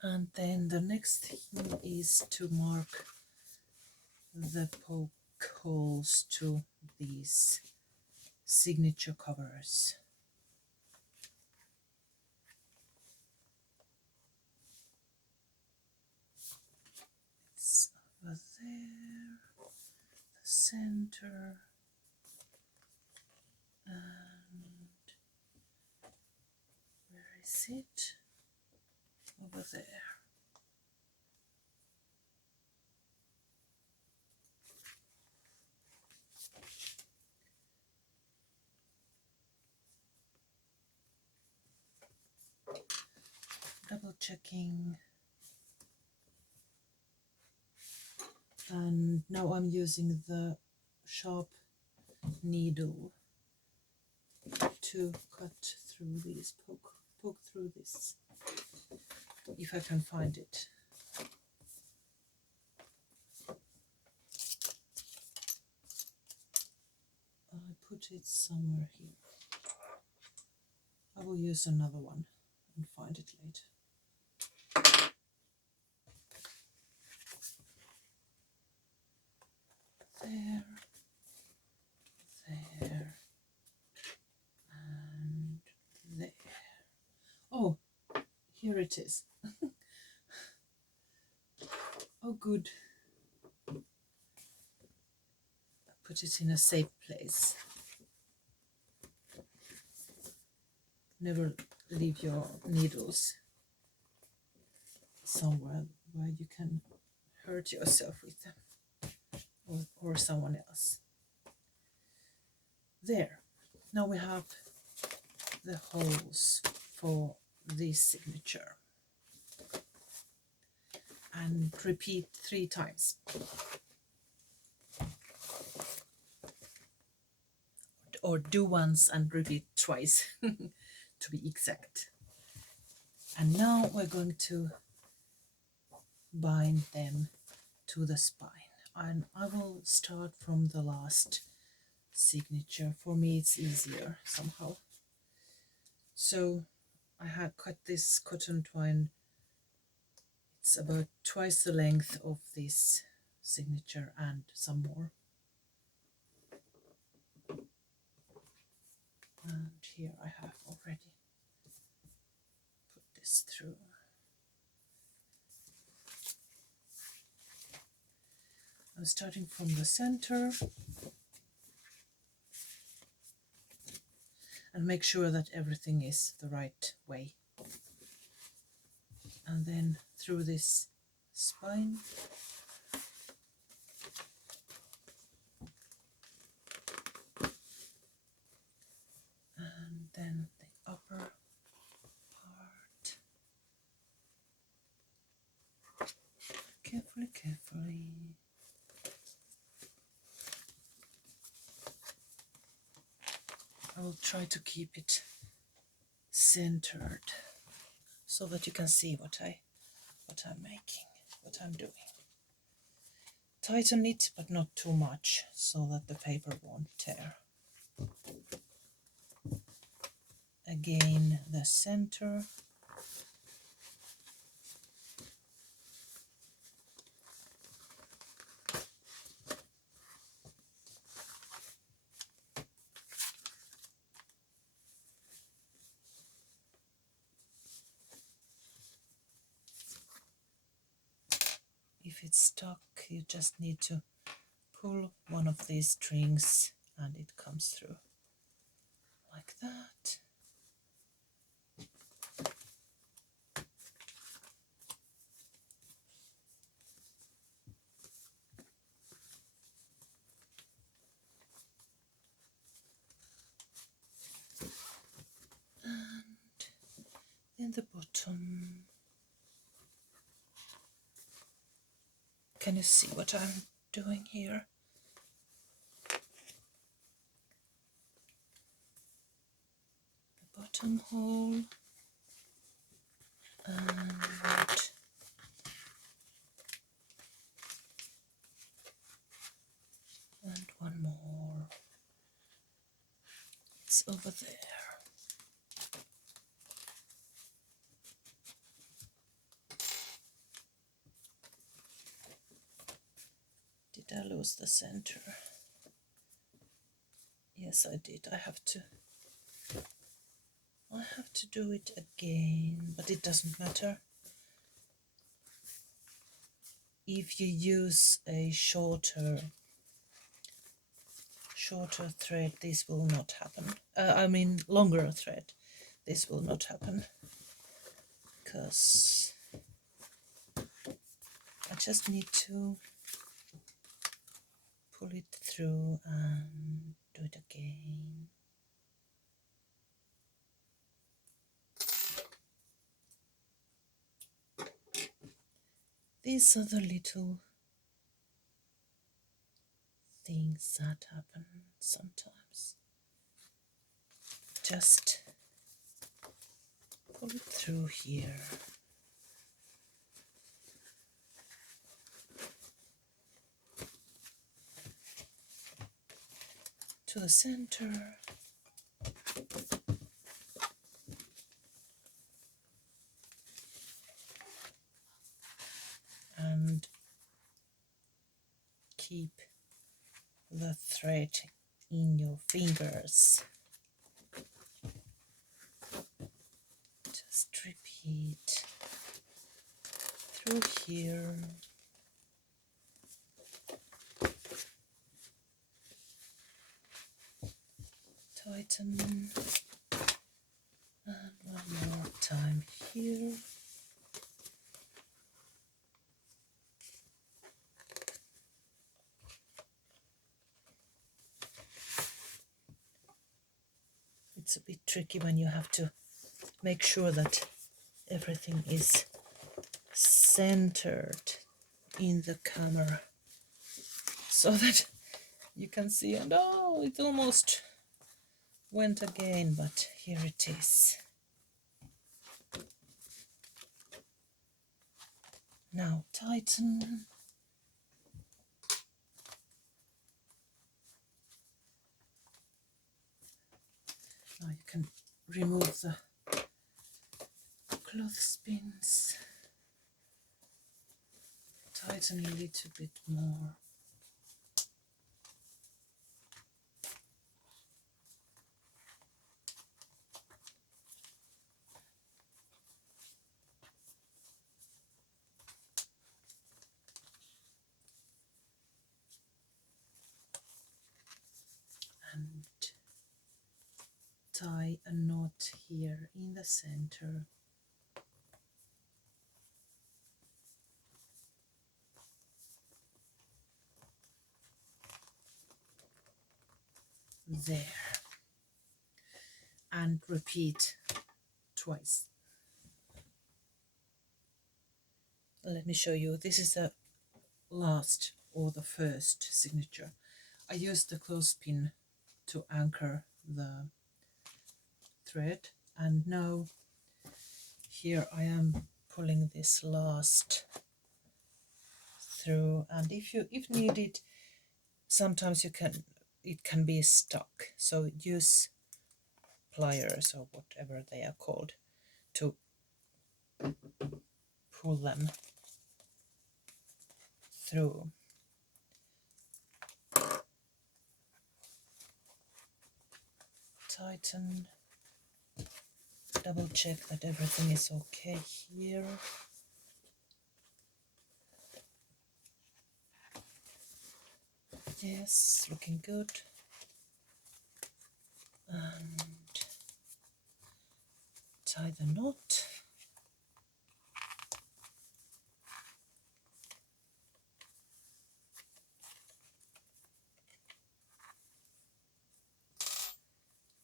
And then the next thing is to mark the poke holes to these signature covers. It's over there, the center, and where is it? Over there. Double checking. And now I'm using the sharp needle to cut through these, poke through this, if I can find it. I put it somewhere here. I will use another one and find it later. There, there, and there. Oh, here it is. Oh, good. I put it in a safe place. Never leave your needles somewhere where you can hurt yourself with them, or someone else. There. Now we have the holes for this signature. And repeat 3 times. Or do once and repeat twice, to be exact. And now we're going to bind them to the spine. And I will start from the last signature. For me it's easier somehow. So I had cut this cotton twine. It's about twice the length of this signature and some more. And here I have already put this through. I'm starting from the center and make sure that everything is the right way. And then through this spine. And then the upper part. Carefully, carefully. I will try to keep it centered so that you can see what I'm making, what I'm doing. Tighten it, but not too much, so that the paper won't tear. Again, the center. If it's stuck, you just need to pull one of these strings and it comes through like that. And in the bottom, can you see what I'm doing here? The bottom hole and one more. It's over there. Did I lose the center? Yes, I did. I have to do it again, but it doesn't matter. If you use a shorter thread, this will not happen. I mean longer thread, this will not happen, because I just need to pull it through and do it again. These are the little things that happen sometimes. Just pull it through here. To the center. And keep the thread in your fingers. Just repeat through here. Tighten, and one more time here. It's a bit tricky when you have to make sure that everything is centered in the camera so that you can see. And oh, it almost went again, but here it is. Now tighten. Now you can remove the clothespins. Tighten a little bit more. And tie a knot here in the center. There. And repeat twice. Let me show you. This is the last or the first signature. I used the clothespin to anchor the thread, and now here I am pulling this last through, and if needed, sometimes it can be stuck, so use pliers or whatever they are called to pull them through. Tighten, double check that everything is okay here. Yes, looking good. And tie the knot.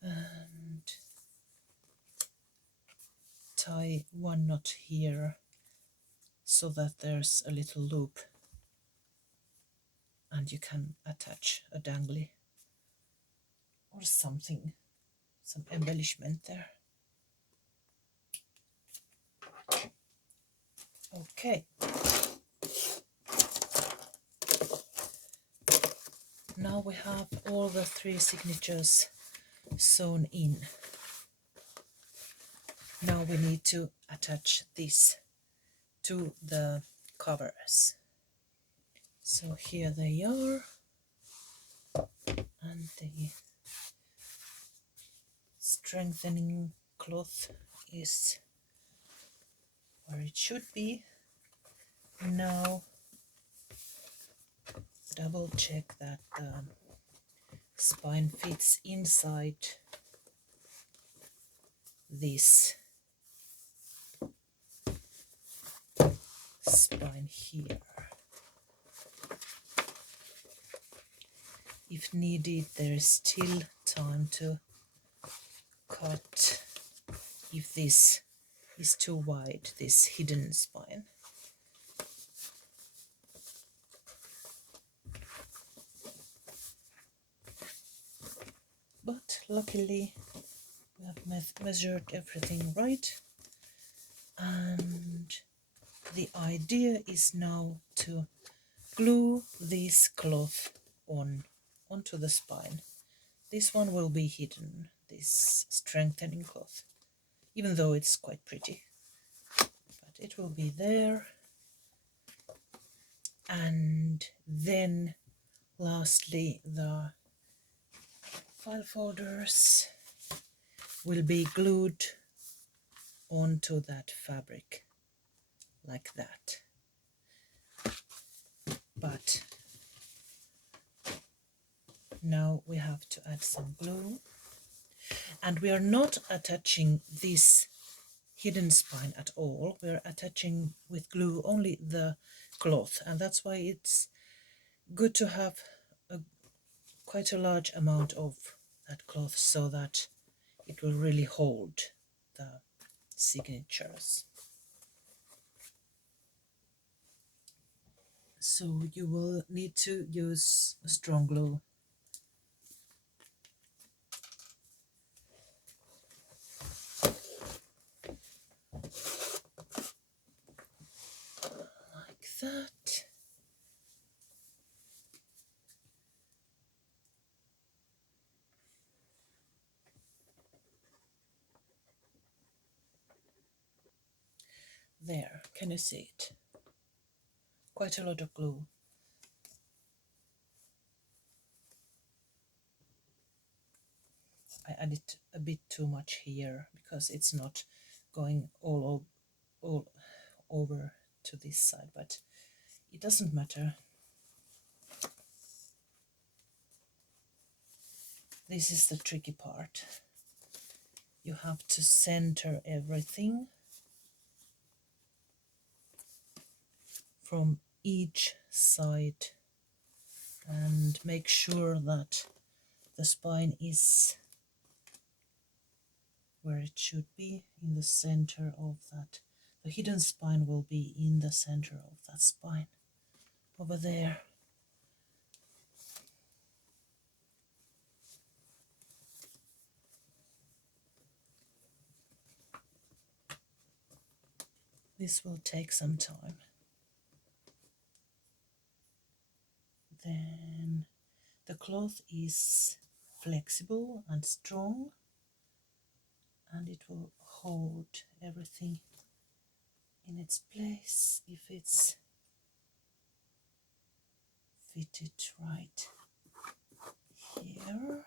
And tie one knot here so that there's a little loop and you can attach a dangly or something, some embellishment there. Okay. Now we have all the 3 signatures sewn in. Now we need to attach this to the covers. So here they are, and the strengthening cloth is where it should be. Now double check that the spine fits inside this spine here. If needed, there is still time to cut if this is too wide, this hidden spine. But luckily we have measured everything right, and the idea is now to glue this cloth onto the spine. This one will be hidden, this strengthening cloth, even though it's quite pretty, but it will be there. And then lastly, the file folders will be glued onto that fabric like that. But now we have to add some glue, and we are not attaching this hidden spine at all. We're attaching with glue only the cloth, and that's why it's good to have quite a large amount of that cloth so that it will really hold the signatures. So you will need to use strong glue. Like that. There, can you see it? Quite a lot of glue. I added a bit too much here because it's not going all over to this side, but it doesn't matter. This is the tricky part. You have to center everything from each side and make sure that the spine is where it should be, in the center of that. The hidden spine will be in the center of that spine over there. This will take some time. Then the cloth is flexible and strong, and it will hold everything in its place if it's fitted right here.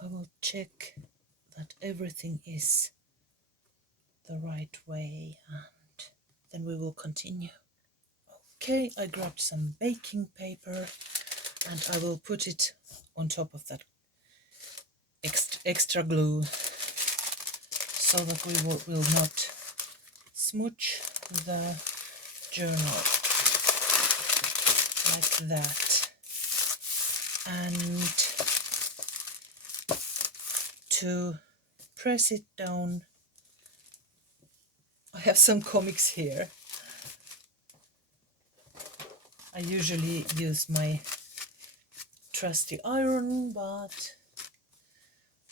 I will check that everything is the right way, and then we will continue. Okay, I grabbed some baking paper and I will put it on top of that extra glue so that we will not smudge the journal like that. And to press it down, I have some comics here. I usually use my trusty iron, but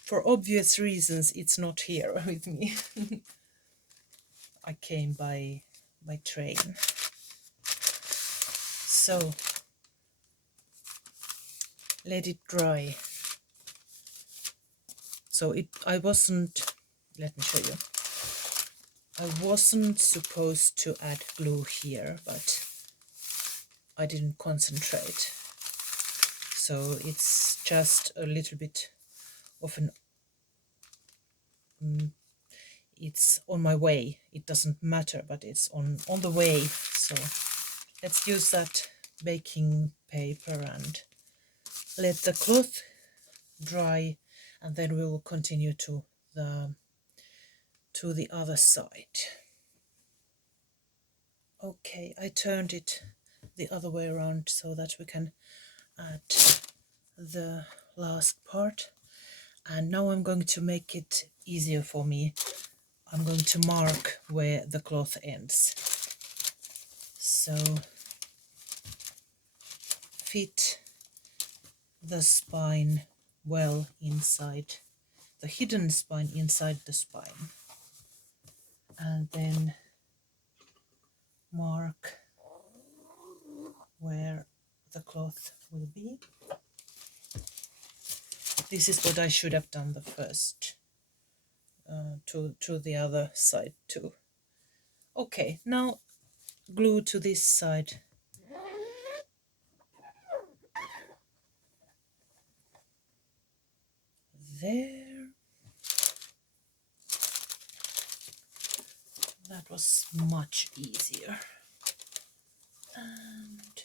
for obvious reasons it's not here with me. I came by train. So let it dry. So I wasn't, let me show you. I wasn't supposed to add glue here, but I didn't concentrate. So it's just a little bit of an, it's on my way. It doesn't matter, but it's on the way. So let's use that baking paper and let the cloth dry, and then we will continue to the other side. Okay, I turned it the other way around so that we can add the last part, and now I'm going to make it easier for me. I'm going to mark where the cloth ends. So fit the spine well inside, the hidden spine inside the spine, and then mark where the cloth will be. This is what I should have done the first, to the other side too. Okay, now glue to this side. There. That was much easier. And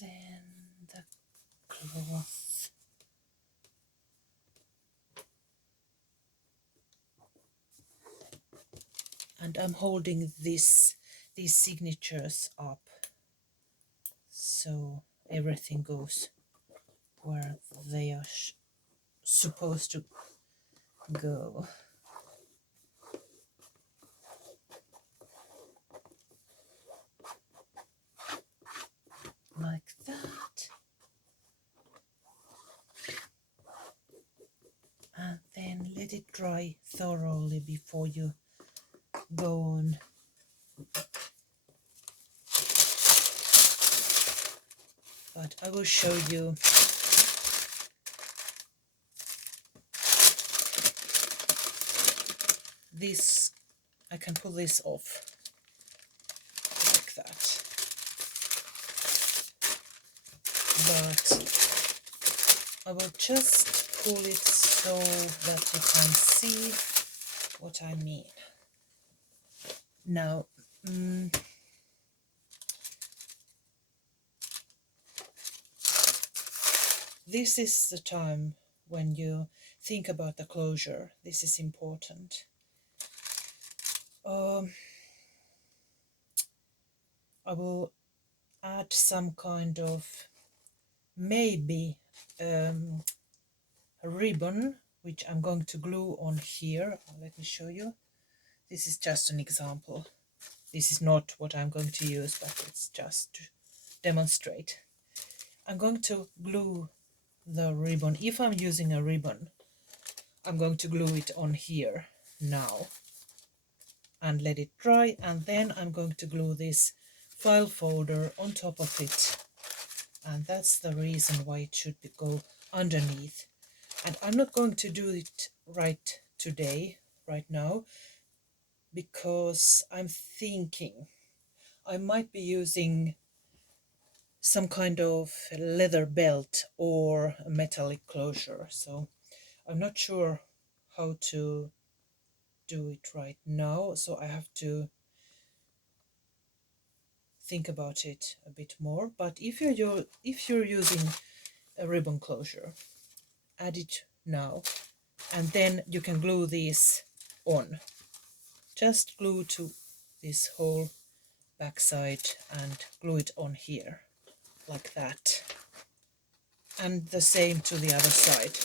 then the cloth. And I'm holding these signatures up so everything goes where they are supposed to go. Like that. And then let it dry thoroughly before you go on. But I will show you this. I can pull this off like that. But I will just pull it so that you can see what I mean. Now, this is the time when you think about the closure. This is important. I will add some kind of, maybe a ribbon, which I'm going to glue on here. Let me show you. This is just an example. This is not what I'm going to use, but it's just to demonstrate. I'm going to glue the ribbon. If I'm using a ribbon, I'm going to glue it on here now and let it dry, and then I'm going to glue this file folder on top of it, and that's the reason why it should go underneath. And I'm not going to do it right now, because I'm thinking I might be using some kind of leather belt or a metallic closure, so I'm not sure how to do it right now, so I have to think about it a bit more. But if you're using a ribbon closure, add it now, and then you can glue these on. Just glue to this whole backside and glue it on here like that, and the same to the other side.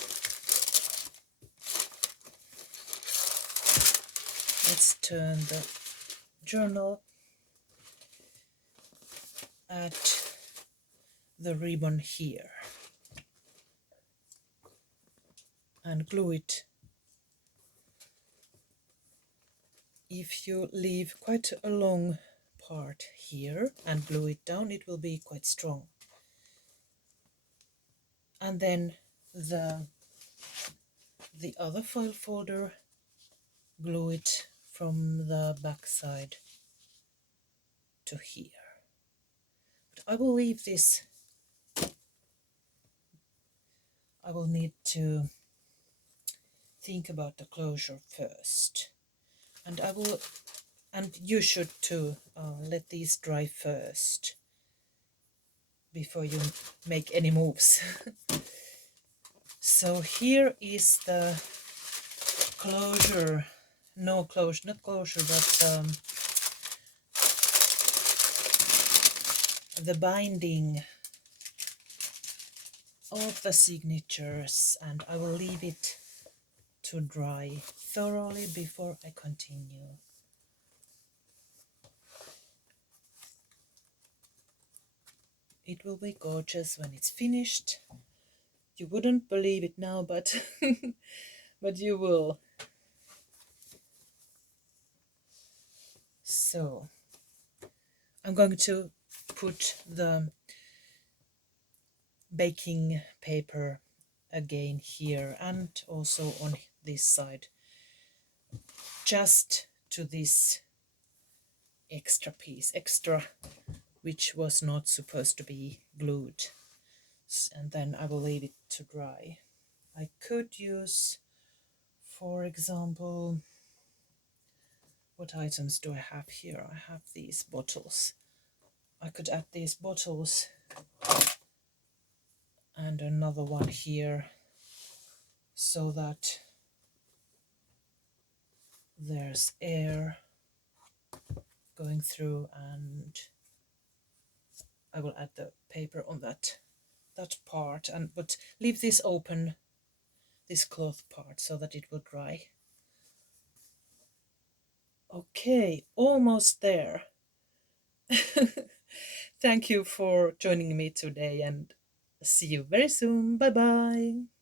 Let's turn the journal. Add the ribbon here and glue it. If you leave quite a long part here and glue it down, it will be quite strong. And then the other file folder, glue it from the back side to here. But I will leave this. I will need to think about the closure first, and you should too let these dry first before you make any moves. So here is the closure, not closure, but the binding of the signatures, and I will leave it to dry thoroughly before I continue. It will be gorgeous when it's finished. You wouldn't believe it now, but but you will. So I'm going to put the baking paper again here and also on this side, just to this extra piece, which was not supposed to be glued, and then I will leave it to dry. I could use, for example, what items do I have here? I have these bottles. I could add these bottles and another one here, so that there's air going through, and I will add the paper on that part, but leave this open, this cloth part, so that it will dry. Okay, almost there. Thank you for joining me today, and see you very soon. Bye bye.